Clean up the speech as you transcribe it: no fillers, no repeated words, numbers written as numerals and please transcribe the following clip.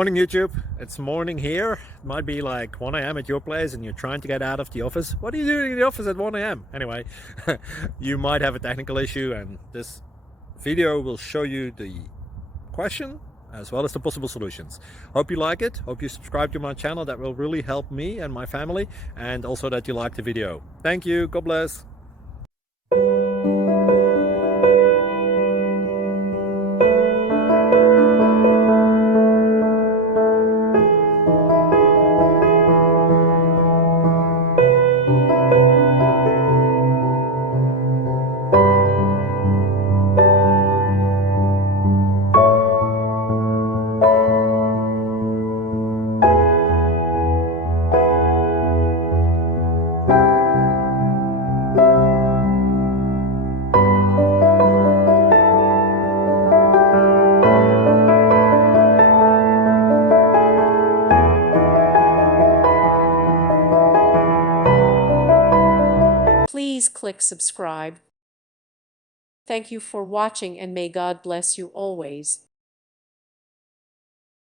Morning YouTube, it's morning here. It might be like 1 a.m. at your place and you're trying to get out of the office. What are you doing in the office at 1 a.m? Anyway, you might have a technical issue and this video will show you the question as well as the possible solutions. Hope you like it, hope you subscribe to my channel. That will really help me and my family, and also that you like the video. Thank you, God bless. Please click subscribe. Thank you for watching and may God bless you always.